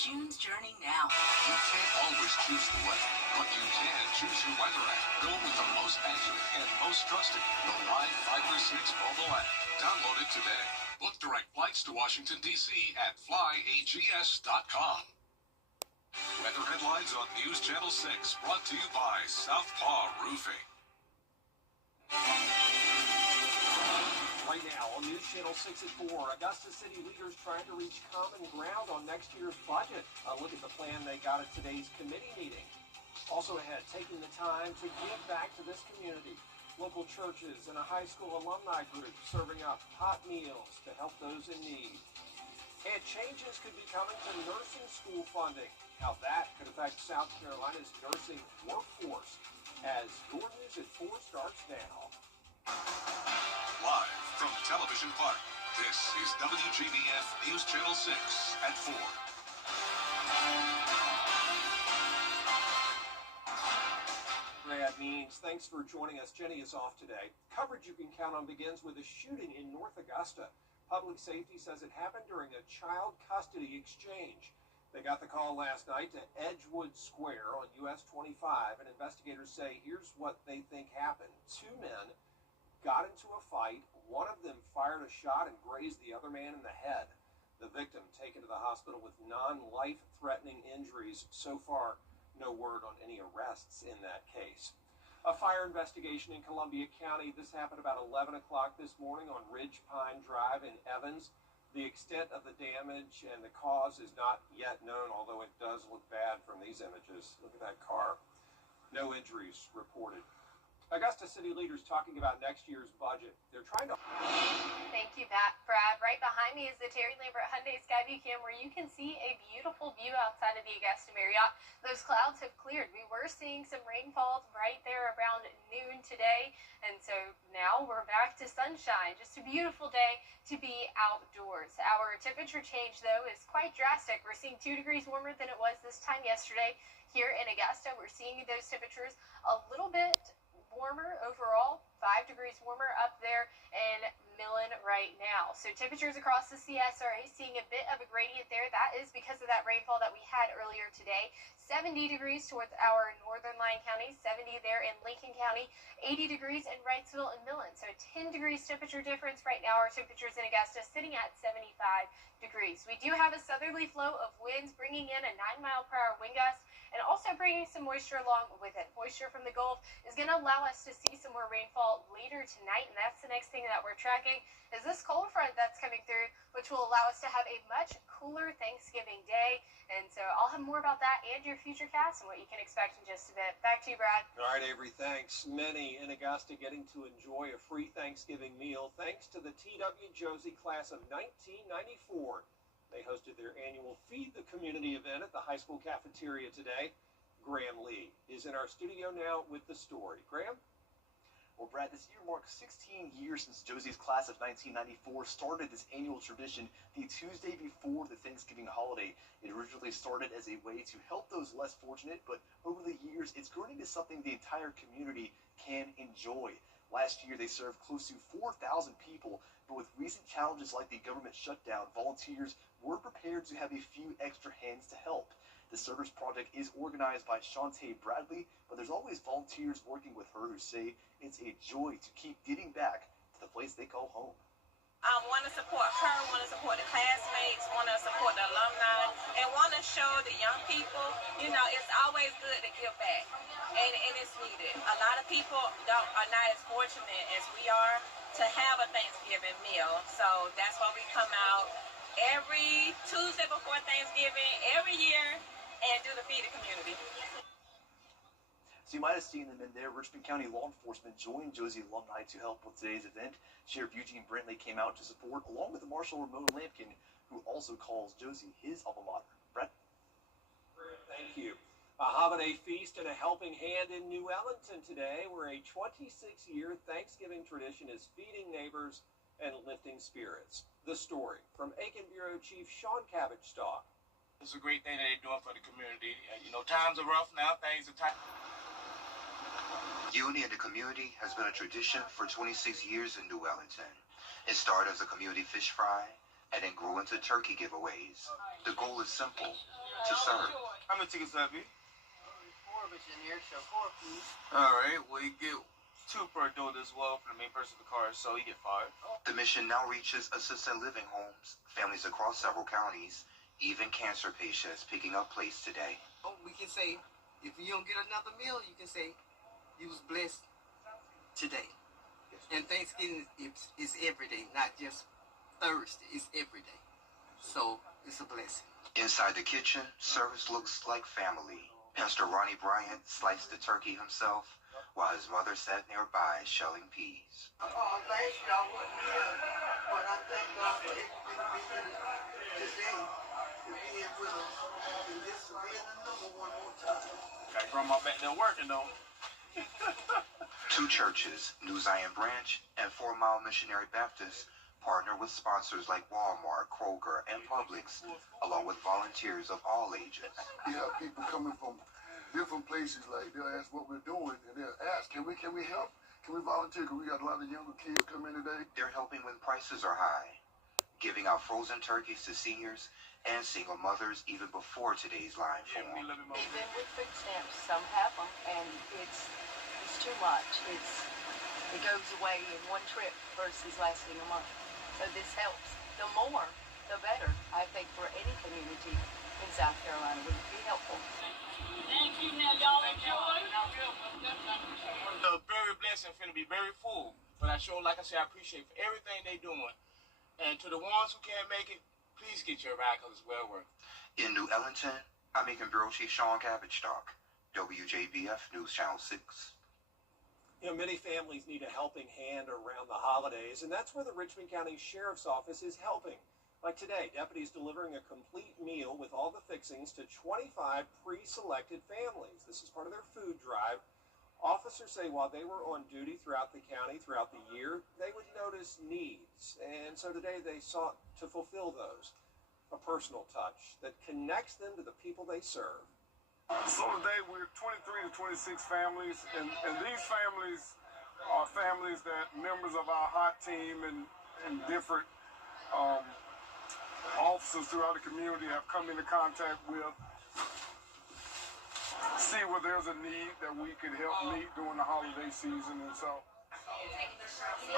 June's journey now. You can't always choose the weather, but you can choose your weather app. Go with the most accurate and most trusted, the Live Fiber 6 mobile app. Download it today. Book direct flights to Washington, D.C. at flyags.com. Weather headlines on News Channel 6, brought to you by Southpaw Roofing. Right now on News Channel 6 at 4, Augusta City leaders trying to reach common ground on next year's budget. A look at the plan they got at today's committee meeting. Also ahead, taking the time to give back to this community. Local churches and a high school alumni group serving up hot meals to help those in need. And changes could be coming to nursing school funding. How that could affect South Carolina's nursing workforce. As Your News at 4 starts now. Live from Television Park, this is WJBF News Channel 6 at 4. Brad Means, thanks for joining us. Jenny is off today. Coverage you can count on begins with a shooting in North Augusta. Public safety says it happened during a child custody exchange. They got the call last night to Edgewood Square on US 25, and investigators say here's what they think happened. Two men got into a fight. One of them fired a shot and grazed the other man in the head. The victim taken to the hospital with non-life-threatening injuries. So far, no word on any arrests in that case. A fire investigation in Columbia County. This happened about 11 o'clock this morning on Ridge Pine Drive in Evans. The extent of the damage and the cause is not yet known, although it does look bad from these images. Look at that car. No injuries reported. Augusta City leaders talking about next year's budget. They're trying to... Thank you, Brad. Right behind me is the Terry Lambert Hyundai Skyview Cam, where you can see a beautiful view outside of the Augusta Marriott. Those clouds have cleared. We were seeing some rainfall right there around noon today, and so now we're back to sunshine. Just a beautiful day to be outdoors. Our temperature change, though, is quite drastic. We're seeing 2 degrees warmer than it was this time yesterday here in Augusta. We're seeing those temperatures a little bit warmer overall, 5 degrees warmer up there in Millen right now. So temperatures across the CSRA seeing a bit of a gradient there. That is because of that rainfall that we had earlier today. 70 degrees towards our northern line county, 70 there in Lincoln County, 80 degrees in Wrightsville and Millen. So 10 degrees temperature difference. Right now our temperatures in Augusta sitting at 75 degrees. We do have a southerly flow of winds bringing in a 9-mile-per-hour wind gust, and also bringing some moisture along with it. Moisture from the Gulf is going to allow us to see some more rainfall later tonight, and that's the next thing that we're tracking is this cold front that's coming through, which will allow us to have a much cooler Thanksgiving day. And so I'll have more about that and your future cast and what you can expect in just a bit. Back to you, Brad. All right, Avery, thanks. Many in Augusta getting to enjoy a free Thanksgiving meal thanks to the T.W. Josie class of 1994. They hosted their annual Feed the Community event at the high school cafeteria today. Graham Lee is in our studio now with the story. Graham? Well, Brad, this year marks 16 years since Josie's class of 1994 started this annual tradition the Tuesday before the Thanksgiving holiday. It originally started as a way to help those less fortunate, but over the years, it's grown into something the entire community can enjoy. Last year, they served close to 4,000 people, but with recent challenges like the government shutdown, volunteers were prepared to have a few extra hands to help. The Service Project is organized by Shantae Bradley, but there's always volunteers working with her who say it's a joy to keep getting back to the place they call home. Want to support her, want to support the classmates, want to support the alumni, and want to show the young people, it's always good to give back, and it's needed. A lot of people are not as fortunate as we are to have a Thanksgiving meal, so that's why we come out every Tuesday before Thanksgiving every year and do the Feed the Community. So you might have seen them in there. Richmond County law enforcement joined Josie alumni to help with today's event. Sheriff Eugene Brentley came out to support, along with Marshal Ramon Lampkin, who also calls Josie his alma mater. Brett? Thank you. A holiday feast and a helping hand in New Ellington today, where a 26-year Thanksgiving tradition is feeding neighbors and lifting spirits. The story from Aiken Bureau Chief Sean Cabbage-Stock. It's a great thing that they're doing for the community. Times are rough now, things are tight. Unity in the community has been a tradition for 26 years in New Ellington. It started as a community fish fry and then grew into turkey giveaways. The goal is simple: to serve. How many tickets that be? 4 of us in here, so 4, please. All right, well, you get 2 per adult as well for the main person of the car, so you get 5. The mission now reaches assisted living homes, families across several counties, even cancer patients picking up plates today. Oh, we can say, if you don't get another meal, you can say you was blessed today. And Thanksgiving is every day, not just Thursday. It's every day. So it's a blessing. Inside the kitchen, service looks like family. Pastor Ronnie Bryant sliced the turkey himself, while his mother sat nearby shelling peas. Oh, last year I wasn't here, but I thank God for everything today, for being with us, and this being the number one more time. Got grandma back there working, though. 2 churches, New Zion Branch and 4 Mile Missionary Baptist, partner with sponsors like Walmart, Kroger, and Publix, along with volunteers of all ages. You have people coming from different places, like they'll ask what we're doing, and they'll ask, can we help? Can we volunteer? Because we got a lot of younger kids coming today. They're helping when prices are high, giving out frozen turkeys to seniors and single mothers even before today's line formed. Even with food stamps, some have them, and it's too much. It goes away in one trip versus lasting a month. So this helps. The more, the better. I think for any community in South Carolina would be helpful. Thank you. Now y'all enjoy. The very blessing finna be very full. But I sure, like I said, I appreciate for everything they doing. And to the ones who can't make it, please get your ride because it's well worth it. In New Ellington, I'm Macon Bureau Chief Sean Cabbage-Stock, WJBF News Channel 6. You know, many families need a helping hand around the holidays, and that's where the Richmond County Sheriff's Office is helping. Like today, deputies delivering a complete meal with all the fixings to 25 pre-selected families. This is part of their food drive. Officers say while they were on duty throughout the county throughout the year, they would notice needs. And so today they sought to fulfill those. A personal touch that connects them to the people they serve. So today we're 23 to 26 families, and these families are families that members of our hot team and different officers throughout the community have come into contact with, see where there's a need that we could help meet during the holiday season. And so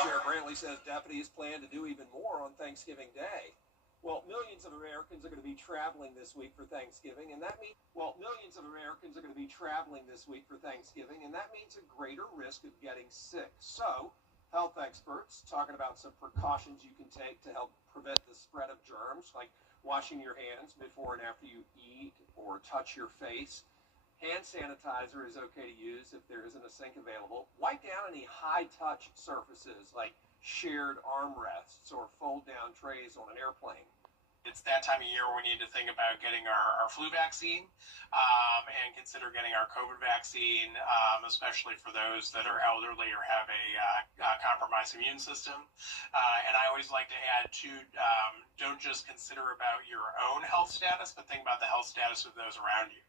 Sheriff Brantley says deputies plan to do even more on Thanksgiving Day. Well, millions of Americans are going to be traveling this week for Thanksgiving, and that means a greater risk of getting sick. So, health experts talking about some precautions you can take to help prevent the spread of germs, like washing your hands before and after you eat or touch your face. Hand sanitizer is okay to use if there isn't a sink available. Wipe down any high-touch surfaces like shared armrests or fold-down trays on an airplane. It's that time of year where we need to think about getting our flu vaccine and consider getting our COVID vaccine, especially for those that are elderly or have a compromised immune system. And I always like to add, too, don't just consider about your own health status, but think about the health status of those around you.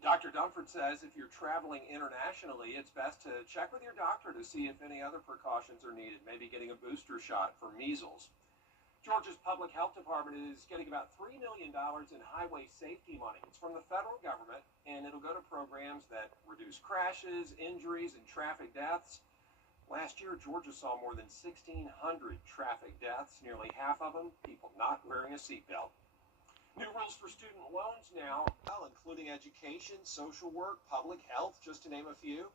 Dr. Dunford says if you're traveling internationally, it's best to check with your doctor to see if any other precautions are needed, maybe getting a booster shot for measles. Georgia's Public Health Department is getting about $3 million in highway safety money. It's from the federal government, and it'll go to programs that reduce crashes, injuries, and traffic deaths. Last year, Georgia saw more than 1,600 traffic deaths, nearly half of them people not wearing a seatbelt. New rules for student loans now, including education, social work, public health, just to name a few.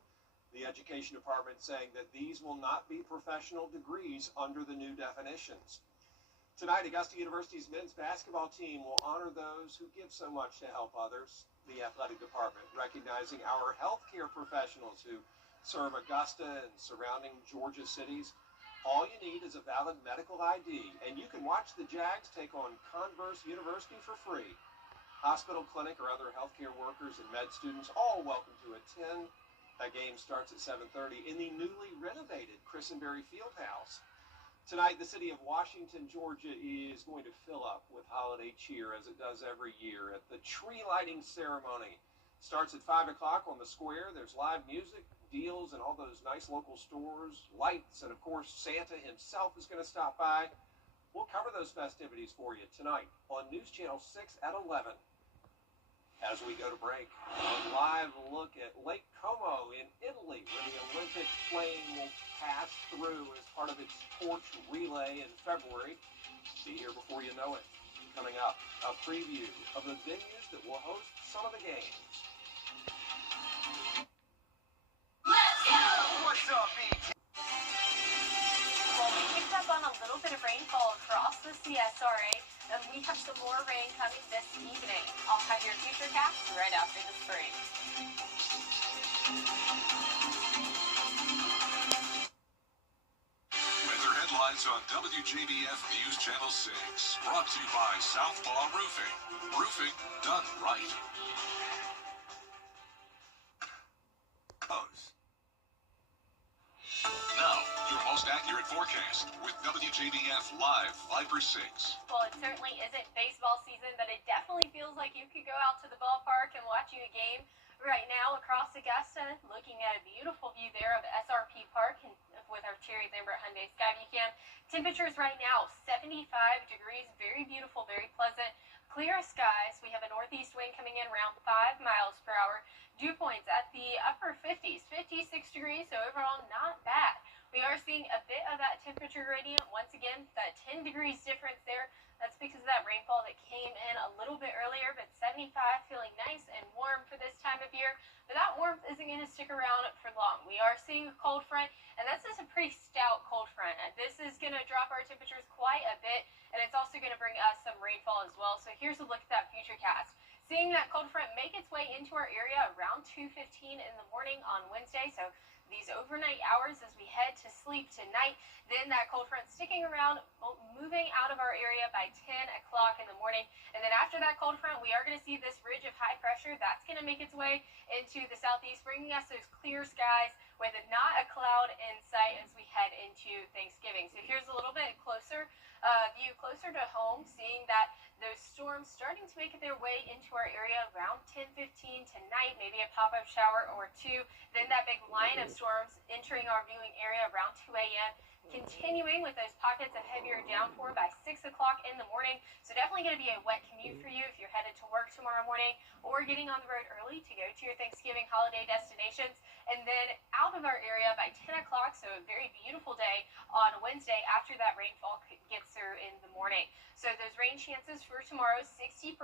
The Education Department saying that these will not be professional degrees under the new definitions. Tonight, Augusta University's men's basketball team will honor those who give so much to help others. The athletic department recognizing our healthcare professionals who serve Augusta and surrounding Georgia cities. All you need is a valid medical ID, and you can watch the Jags take on Converse University for free. Hospital, clinic, or other healthcare workers and med students all welcome to attend. That game starts at 7:30 in the newly renovated Christenberry Fieldhouse. Tonight, the city of Washington, Georgia, is going to fill up with holiday cheer, as it does every year, at the tree lighting ceremony. Starts at 5 o'clock on the square. There's live music, deals, and all those nice local stores, lights, and, of course, Santa himself is going to stop by. We'll cover those festivities for you tonight on News Channel 6 at 11. As we go to break, a live look at Lake Como in Italy, where the Olympic flame will pass through as part of its torch relay in February. Be here before you know it. Coming up, a preview of the venues that will host some of the games. Let's go! What's up, BT? Well, we picked up on a little bit of rainfall across the CSRA, and we have some more rain coming this evening. I'll have your future cast right after this break. Weather headlines on WJBF News Channel 6. Brought to you by Southpaw Roofing. Roofing done right. Now, your most accurate forecast with WJBF Live Viper 6. Well, it certainly isn't baseball season, but it definitely feels like you could go out to the ballpark and watch a game right now across Augusta, looking at a beautiful view there of SRP Park and with our Cherry Lambert Hyundai Skyview Cam. Temperatures right now, 75 degrees, very beautiful, very pleasant. Clear skies. We have a northeast wind coming in around 5 miles per hour. Dew points at the upper 50s, 56 degrees, so overall not bad. We are seeing a bit of that temperature gradient. Once again, that 10 degrees difference there. That's because of that rainfall that came in a little bit earlier, but 75 feeling nice and warm for this time of year. But that warmth isn't going to stick around for long. We are seeing a cold front, and this is a pretty stout cold front. This is going to drop our temperatures quite a bit, and it's also going to bring us some rainfall as well. So here's a look at that future cast. Seeing that cold front make its way into our area around 2:15 in the morning on Wednesday. So these overnight hours as we head to sleep tonight. Then that cold front sticking around, moving out of our area by 10 o'clock in the morning. And then after that cold front, we are going to see this ridge of high pressure. That's going to make its way into the southeast, bringing us those clear skies with not a cloud in sight as we head into Thanksgiving. So here's a little bit closer view closer to home, seeing that those storms starting to make their way into our area around 10:15 tonight, maybe a pop-up shower or two. Then that big line of storms entering our viewing area around 2 a.m. Continuing with those pockets of heavier downpour by 6 o'clock in the morning. So definitely going to be a wet commute for you if you're headed to work tomorrow morning or getting on the road early to go to your Thanksgiving holiday destinations. And then out of our area by 10 o'clock, so a very beautiful day on Wednesday after that rainfall gets through in the morning. So those rain chances for tomorrow, 60%.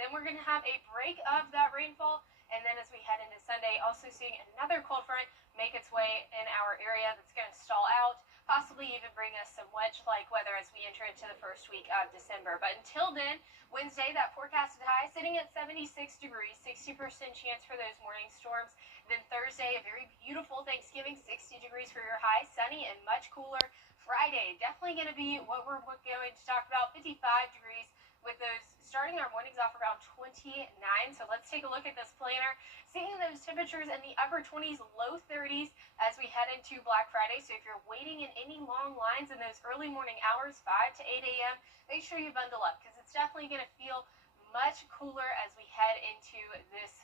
Then we're going to have a break of that rainfall. And then as we head into Sunday, also seeing another cold front make its way in our area that's going to stall out, possibly even bring us some wedge-like weather as we enter into the first week of December. But until then, Wednesday, that forecasted high sitting at 76 degrees, 60% chance for those morning storms. Then Thursday, a very beautiful Thanksgiving, 60 degrees for your high, sunny and much cooler. Friday, definitely going to be what we're going to talk about, 55 degrees, with those starting our mornings off around 29. So let's take a look at this planner. Seeing those temperatures in the upper 20s, low 30s as we head into Black Friday. So if you're waiting in any long lines in those early morning hours, 5 to 8 a.m., make sure you bundle up because it's definitely going to feel much cooler as we head into this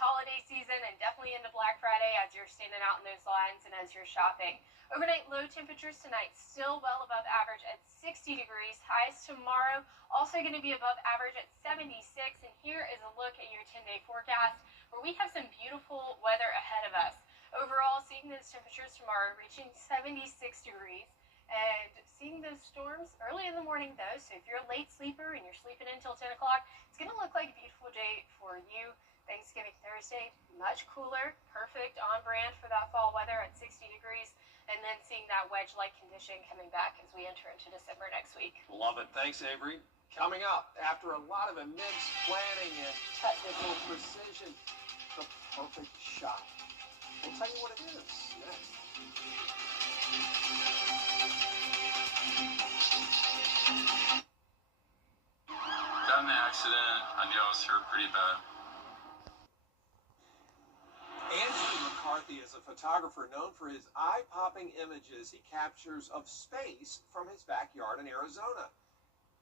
holiday season and definitely into Black Friday as you're standing out in those lines and as you're shopping. Overnight low temperatures tonight still well above average at 60 degrees. Highs tomorrow also going to be above average at 76. And here is a look at your 10-day forecast where we have some beautiful weather ahead of us. Overall, seeing those temperatures tomorrow reaching 76 degrees. And seeing those storms early in the morning, though, so if you're a late sleeper and you're sleeping until 10 o'clock, it's going to look like a beautiful day for you. Thanksgiving Thursday, much cooler, perfect on brand for that fall weather at 60 degrees, and then seeing that wedge-like condition coming back as we enter into December next week. Love it. Thanks, Avery. Coming up, after a lot of immense planning and technical precision, the perfect shot. We'll tell you what it is next. Got in an accident. I knew I was hurt pretty bad. Andrew McCarthy is a photographer known for his eye-popping images he captures of space from his backyard in Arizona.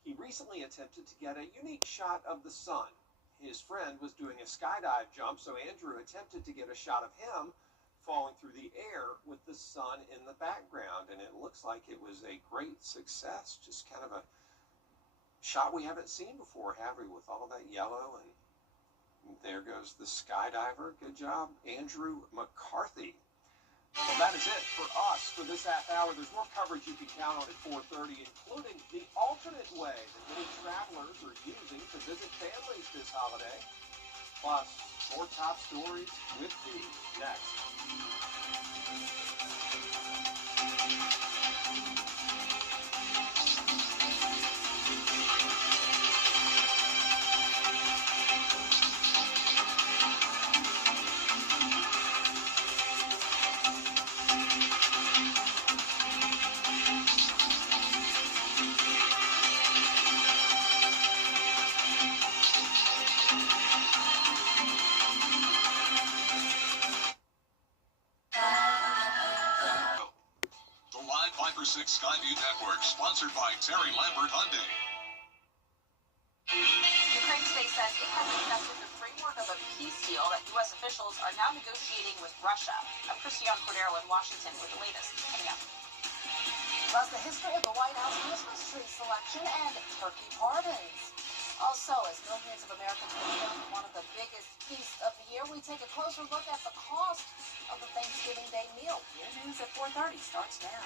He recently attempted to get a unique shot of the sun. His friend was doing a skydive jump, so Andrew attempted to get a shot of him falling through the air with the sun in the background, and it looks like it was a great success. Just kind of a shot we haven't seen before, have we, with all that yellow and There goes the skydiver. Good job, Andrew McCarthy. Well, that is it for us for this half hour. There's more coverage you can count on at 4:30, including the alternate way that many travelers are using to visit families this holiday. Plus, more top stories with Dee next. The Live 5/6 Skyview Network, sponsored by Terry Lambert Hyundai. Ukraine today says it has accepted the framework of a peace deal that U.S. officials are now negotiating with Russia. I'm Christiane Cordero in Washington with the latest coming up. Plus, the history of the White House Christmas tree selection and turkey pardons. Also, as millions of Americans prepare for one of the biggest feasts of the year, we take a closer look at the cost of the Thanksgiving Day meal. Your news at 4:30 starts now.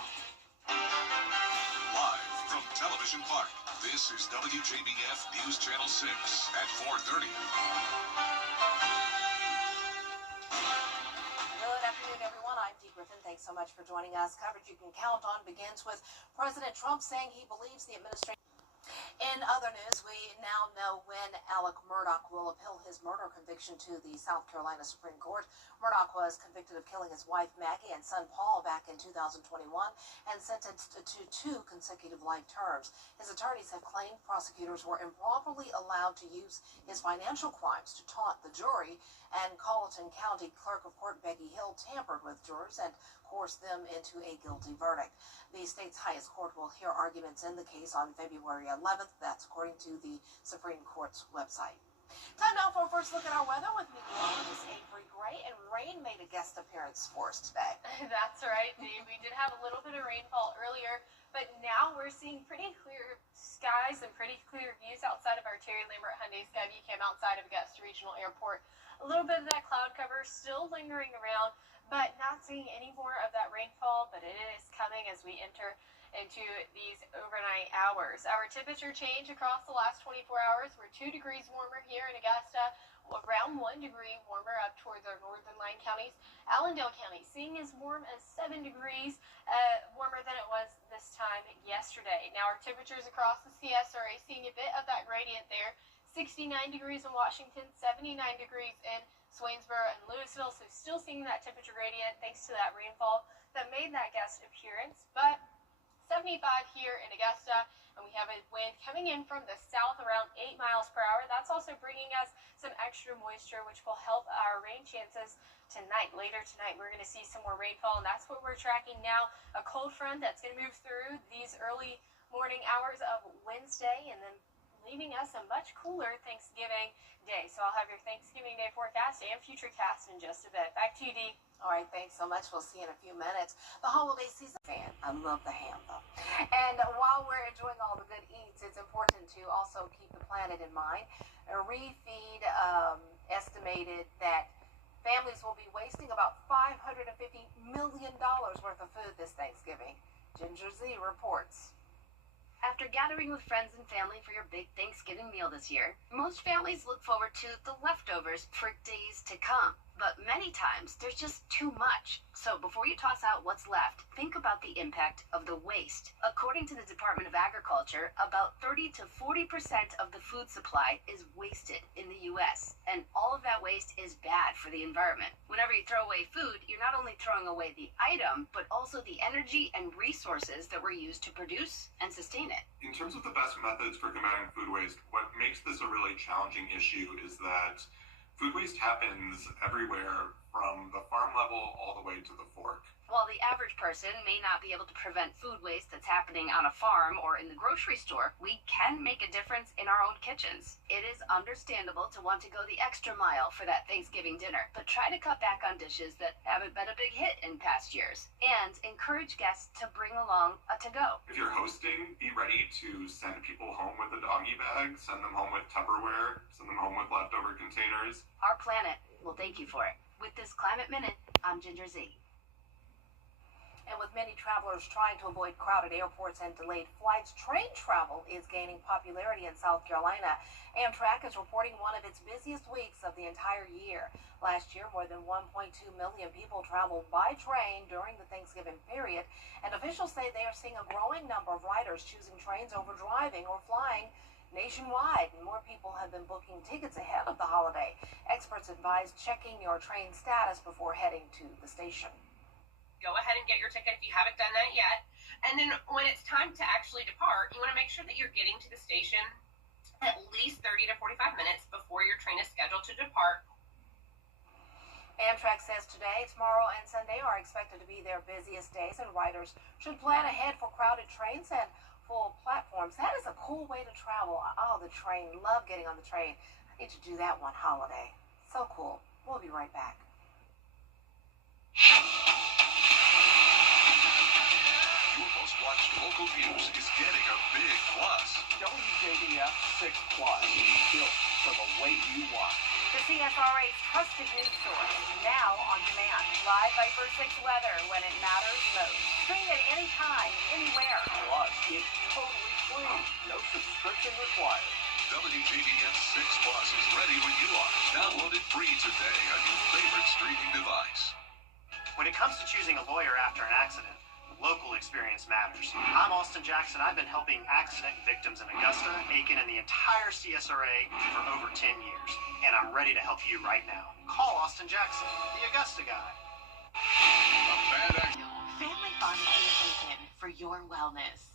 Live from Television Park, this is WJBF News Channel 6 at 4:30. Good afternoon, everyone. I'm Dee Griffin. Thanks so much for joining us. Coverage you can count on begins with President Trump saying he believes the administration. In other news, we now know when Alec Murdaugh will appeal his murder conviction to the South Carolina Supreme Court. Murdaugh was convicted of killing his wife Maggie and son Paul back in 2021 and sentenced to 2 consecutive life terms. His attorneys have claimed prosecutors were improperly allowed to use his financial crimes to taunt the jury, and Colleton County Clerk of Court Becky Hill tampered with jurors and coerced them into a guilty verdict. The state's highest court will hear arguments in the case on February 11th. That's according to the Supreme Court's website. Time now for a first look at our weather with meteorologist Avery Gray, and rain made a guest appearance for us today. That's right, Dave. We did have a little bit of rainfall earlier, but now we're seeing pretty clear skies and pretty clear views outside of our Terry Lambert Hyundai Skyview Cam outside of Augusta Regional Airport. A little bit of that cloud cover still lingering around, but not seeing any more of that rainfall, but it is coming as we enter into these overnight hours. Our temperature change across the last 24 hours. We're 2 degrees warmer here in Augusta, around 1 degree warmer up towards our northern line counties. Allendale County seeing as warm as 7 degrees warmer than it was this time yesterday. Now our temperatures across the CSRA seeing a bit of that gradient there. 69 degrees in Washington, 79 degrees in Swainsboro and Louisville, so still seeing that temperature gradient thanks to that rainfall that made that guest appearance, but 75 here in Augusta, and we have a wind coming in from the south around 8 miles per hour. That's also bringing us some extra moisture, which will help our rain chances tonight. Later tonight, we're going to see some more rainfall, and that's what we're tracking now. A cold front that's going to move through these early morning hours of Wednesday, and then leaving us a much cooler Thanksgiving Day. So I'll have your Thanksgiving Day forecast and future cast in just a bit. Back to you, Dee. All right, thanks so much. We'll see you in a few minutes. The holiday season fan. I love the ham, though. And while we're enjoying all the good eats, it's important to also keep the planet in mind. A refeed estimated that families will be wasting about $550 million worth of food this Thanksgiving. Ginger Z reports. After gathering with friends and family for your big Thanksgiving meal this year, most families look forward to the leftovers for days to come. But many times, there's just too much. So before you toss out what's left, think about the impact of the waste. According to the Department of Agriculture, about 30 to 40% of the food supply is wasted in the U.S., and all of that waste is bad for the environment. Whenever you throw away food, you're not only throwing away the item, but also the energy and resources that were used to produce and sustain it. In terms of the best methods for combating food waste, what makes this a really challenging issue is that food waste happens everywhere from the farm level all the way to the fork. While the average person may not be able to prevent food waste that's happening on a farm or in the grocery store, we can make a difference in our own kitchens. It is understandable to want to go the extra mile for that Thanksgiving dinner, but try to cut back on dishes that haven't been a big hit in past years, and encourage guests to bring along a to-go. If you're hosting, be ready to send people home with a doggy bag, send them home with Tupperware, send them home with leftover containers. Our planet will thank you for it. With this Climate Minute, I'm Ginger Z. And with many travelers trying to avoid crowded airports and delayed flights, train travel is gaining popularity in South Carolina. Amtrak is reporting one of its busiest weeks of the entire year. Last year, more than 1.2 million people traveled by train during the Thanksgiving period, and officials say they are seeing a growing number of riders choosing trains over driving or flying nationwide. More people have been booking tickets ahead of the holiday. Experts advise checking your train status before heading to the station. Go ahead and get your ticket if you haven't done that yet. And then when it's time to actually depart, you want to make sure that you're getting to the station at least 30 to 45 minutes before your train is scheduled to depart. Amtrak says today, tomorrow, and Sunday are expected to be their busiest days, and riders should plan ahead for crowded trains and full platforms. That is a cool way to travel. Oh, the train. Love getting on the train. I need to do that one holiday. So cool. We'll be right back. Your most watched local news is getting a big plus. WJBF 6 Plus, built for the way you watch. The CSRA's trusted news source, now on demand. Live Viper 6 weather when it matters most. Stream it anytime, anywhere. Plus, it's totally free. No subscription required. WJBF 6 Plus is ready when you are. Download it free today on your favorite streaming device. When it comes to choosing a lawyer after an accident, local experience matters. I'm Austin Jackson. I've been helping accident victims in Augusta, Aiken, and the entire CSRA for over 10 years. And I'm ready to help you right now. Call Austin Jackson, the Augusta guy. Family bonding is open for your wellness.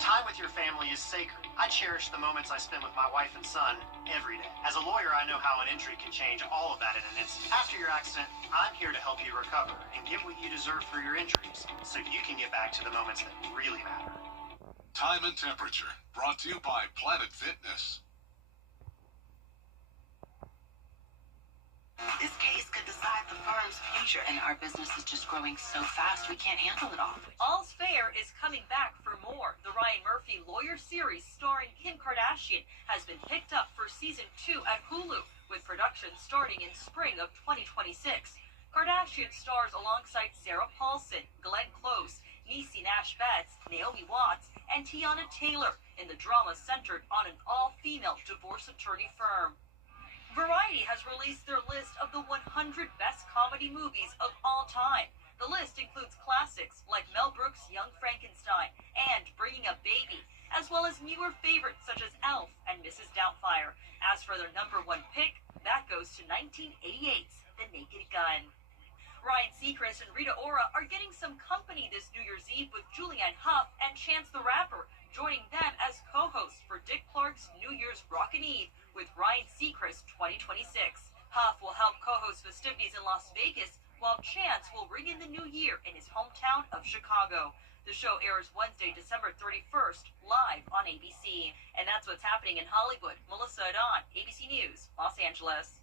Time with your family is sacred. I cherish the moments I spend with my wife and son every day. As a lawyer, I know how an injury can change all of that in an instant. After your accident, I'm here to help you recover and get what you deserve for your injuries so you can get back to the moments that really matter. Time and temperature, brought to you by Planet Fitness. This case could decide the firm's future, and our business is just growing so fast we can't handle it all. All's Fair is coming back for more. The Ryan Murphy Lawyer series starring Kim Kardashian has been picked up for season 2 at Hulu, with production starting in spring of 2026. Kardashian stars alongside Sarah Paulson, Glenn Close, Niecy Nash-Betts, Naomi Watts, and Tiana Taylor in the drama centered on an all-female divorce attorney firm. Variety has released their list of the 100 best comedy movies of all time. The list includes classics like Mel Brooks' Young Frankenstein and Bringing a Baby, as well as newer favorites such as Elf and Mrs. Doubtfire. As for their number 1 pick, that goes to 1988's The Naked Gun. Ryan Seacrest and Rita Ora are getting some company this New Year's Eve with Julianne Hough and Chance the Rapper, joining them as co-hosts for Dick Clark's New Year's Rockin' Eve with Ryan Seacrest 2026. Hough will help co-host festivities in Las Vegas, while Chance will ring in the new year in his hometown of Chicago. The show airs Wednesday, December 31st, live on ABC. And that's what's happening in Hollywood. Melissa Adon, ABC News, Los Angeles.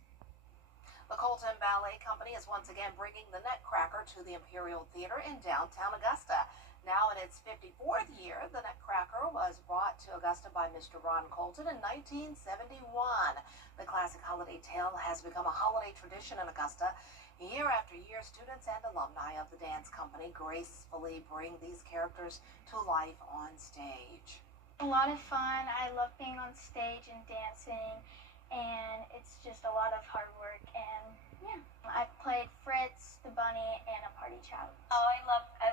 The Colton Ballet Company is once again bringing the Nutcracker to the Imperial Theater in downtown Augusta. Now in its 54th year, the Nutcracker was brought to Augusta by Mr. Ron Colton in 1971. The classic holiday tale has become a holiday tradition in Augusta. Year after year, students and alumni of the dance company gracefully bring these characters to life on stage. A lot of fun. I love being on stage and dancing, and it's just a lot of hard work. And yeah, I've played Fritz, the Bunny, and a party child. Oh, I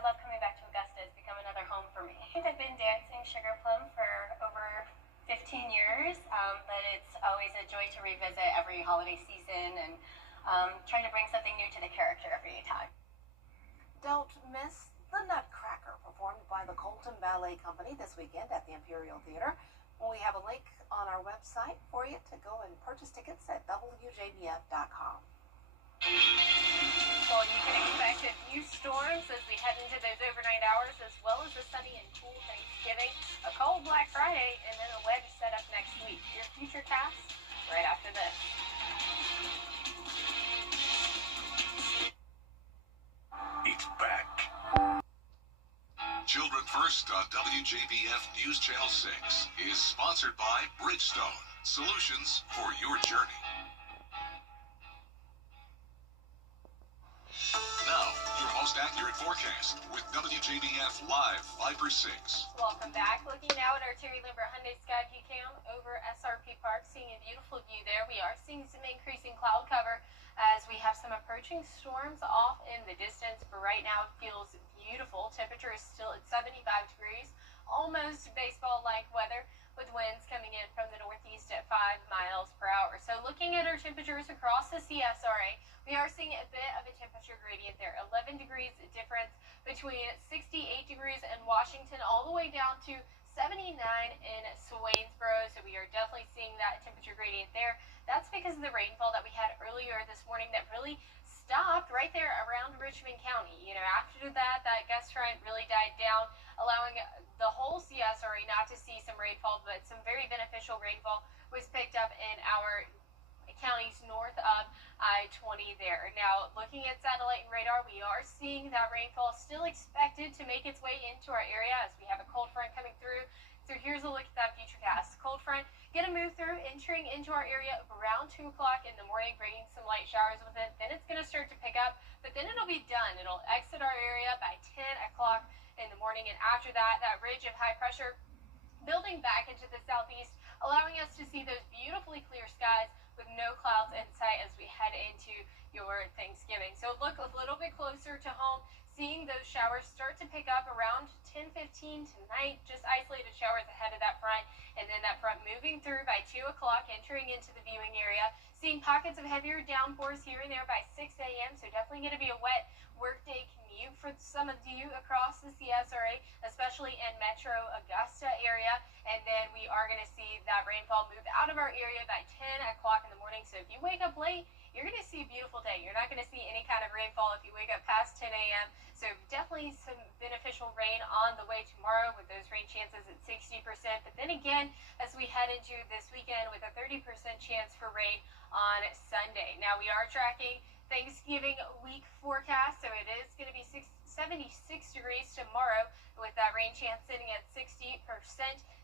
love coming back to Augusta. It's become another home for me. I've been dancing Sugar Plum for over 15 years, but it's always a joy to revisit every holiday season and trying to bring something new to the character every time. Don't miss the Nutcracker, performed by the Colton Ballet Company this weekend at the Imperial Theater. We have a link on our website for you to go and purchase tickets at WJBF.com. rainfall. You can expect a few storms as we head into those overnight hours, as well as a sunny and cool Thanksgiving, a cold Black Friday, and then a wedge set up next week. Your future cast right after this. It's back. Children First on WJBF News Channel 6 is sponsored by Bridgestone, solutions for your journey. Now, your most accurate forecast with WJBF Live Viper 6. Welcome back. Looking now at our Terry Lambert Hyundai Skyview Cam over SRP Park, seeing a beautiful view there. We are seeing some increasing cloud cover as we have some approaching storms off in the distance, but right now it feels beautiful. Temperature is still at 75 degrees, almost baseball-like weather, with winds coming in from the northeast at 5 miles per hour. So looking at our temperatures across the CSRA, we are seeing a bit of a temperature gradient there. 11 degrees difference between 68 degrees in Washington all the way down to 79 in Swainsboro. So we are definitely seeing that temperature gradient there. That's because of the rainfall that we had earlier this morning that really stopped right there around Richmond County. You know, after that gust front really died down, allowing the whole CSRA not to see some rainfall, but some very beneficial rainfall was picked up in our counties north of I-20 there. Now, looking at satellite and radar, we are seeing that rainfall still expected to make its way into our area as we have a cold front coming through. So here's a look at that futurecast. Cold front going to move through, entering into our area around 2 o'clock in the morning, bringing some light showers with it. Then it's going to start to pick up, but then it'll be done. It'll exit our area by 10 o'clock in the morning, and after that, that ridge of high pressure building back into the southeast, allowing us to see those beautifully clear skies with no clouds in sight as we head into your Thanksgiving. So look a little bit closer to home, seeing those showers start to pick up around 10:15 tonight, just isolated showers ahead of that front, and then that front moving through by 2 o'clock, entering into the viewing area, seeing pockets of heavier downpours here and there by 6 a.m., so definitely going to be a wet workday commute for some of you across the CSRA, especially in Metro Augusta area, and then we are going to see that rainfall move out of our area by 10 o'clock in the morning. So if you wake up late, you're going to see a beautiful day. You're not going to see any kind of rainfall if you wake up past 10 a.m. So definitely some beneficial rain on the way tomorrow with those rain chances at 60%. But then again, as we head into this weekend with a 30% chance for rain on Sunday. Now we are tracking Thanksgiving week forecast, so it is going to be 76 degrees tomorrow with that rain chance sitting at 60%.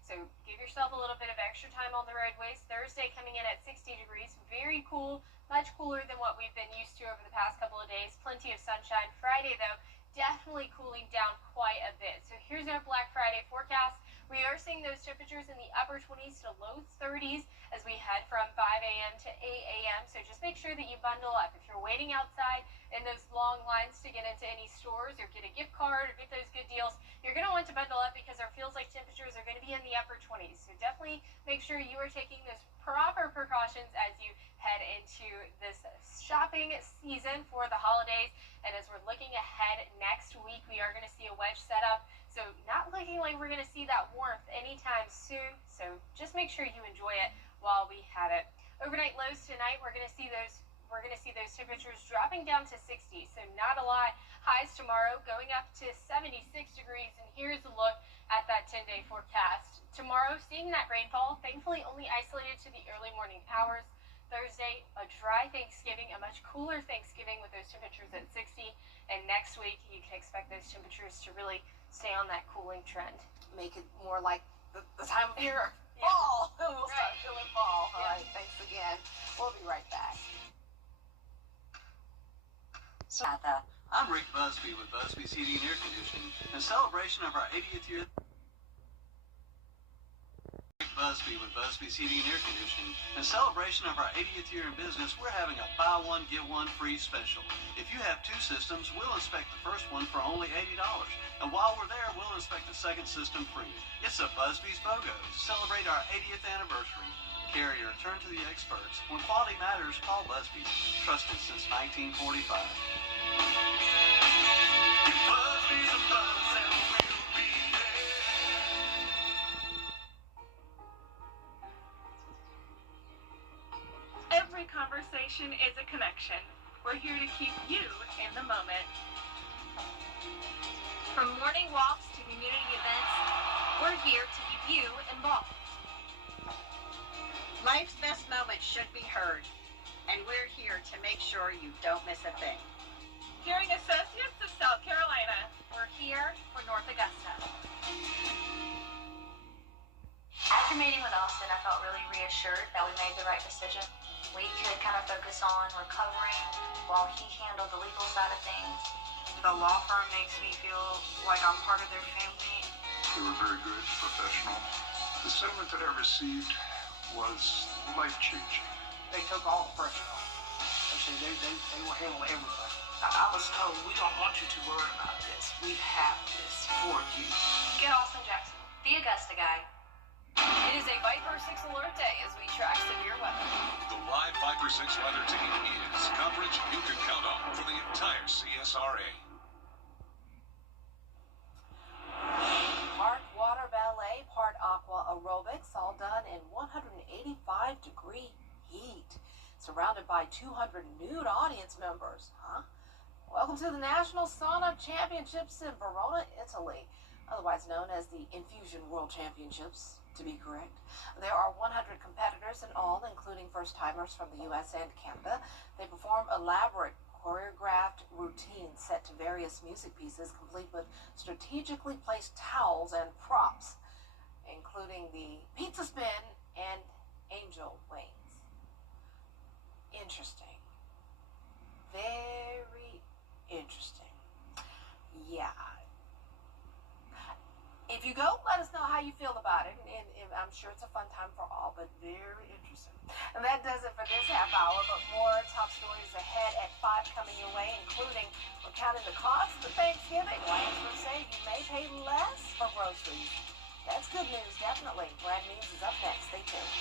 So give yourself a little bit of extra time on the roadways. Thursday coming in at 60 degrees, very cool, much cooler than what we've been used to over the past couple of days. Plenty of sunshine. Friday, though, definitely cooling down quite a bit. So here's our Black Friday forecast. We are seeing those temperatures in the upper 20s to low 30s as we head from 5 a.m. to 8 a.m. So just make sure that you bundle up. If you're waiting outside in those long lines to get into any stores or get a gift card or get those good deals, you're going to want to bundle up because our feels like temperatures are going to be in the upper 20s. So definitely make sure you are taking those proper precautions as you head into this shopping season for the holidays. And as we're looking ahead next week, we are going to see a wedge set up. So not looking like we're going to see that warmth anytime soon. So just make sure you enjoy it while we have it. Overnight lows tonight, we're going to see those temperatures dropping down to 60. So not a lot. Highs tomorrow going up to 76 degrees. And here's a look at that 10-day forecast. Tomorrow, seeing that rainfall, thankfully only isolated to the early morning hours. Thursday, a dry Thanksgiving, a much cooler Thanksgiving with those temperatures at 60. And next week, you can expect those temperatures to really stay on that cooling trend. Make it more like the time of year. Fall. We'll start feeling fall. All right. Thanks again. We'll be right back. I'm Rick Busby with Busby's Heating and Air Conditioning. In celebration of our 80th year, Busby with Busby's Heating and Air Conditioning. In celebration of our 80th year in business, we're having a buy one, get one free special. If you have 2 systems, we'll inspect the first one for only $80. And while we're there, we'll inspect the second system free. It's a Busby's BOGO to celebrate our 80th anniversary. Carrier, turn to the experts. When quality matters, call Busby's. Trusted since 1945. Busby's a buzz and we'll be there. Every conversation is a connection. we're here to keep you in the moment. From morning walks to community events, we're here to keep you involved. Life's best moments should be heard, and we're here to make sure you don't miss a thing. Hearing Associates of South Carolina, we're here for North Augusta. After meeting with Austin, I felt really reassured that we made the right decision. We could kind of focus on recovering while he handled the legal side of things. The law firm makes me feel like I'm part of their family. They were very good, professional. The settlement that I received was life-changing. They took all the pressure off. They will handle everything. I was told, we don't want you to worry about this. We have this for you. Get Austin Jackson, the Augusta guy. It is a Viper 6 alert day as we track severe weather. The live Viper 6 weather team is coverage you can count on for the entire CSRA. Part water ballet, part aqua aerobics, all done in 185-degree heat. Surrounded by 200 nude audience members, huh? Welcome to the National Sauna Championships in Verona, Italy, otherwise known as the Infusion World Championships, to be correct. There are 100 competitors in all, including first-timers from the U.S. and Canada. They perform elaborate choreographed routines set to various music pieces, complete with strategically placed towels and props, including the pizza spin and angel wings. Interesting. Very interesting. Yeah. If you go, let us know how you feel about it. And I'm sure it's a fun time for all, but very interesting. And that does it for this half hour, but more top stories ahead at 5 coming your way, including we're counting the cost of Thanksgiving. Experts say you may pay less for groceries. That's good news, definitely. Brad News is up next. Stay tuned.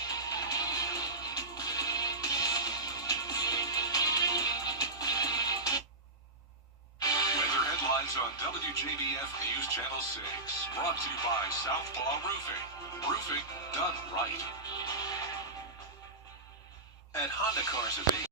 Weather headlines on WJBF News Channel 6. Brought to you by Southpaw Roofing. Roofing done right. At Honda Cars of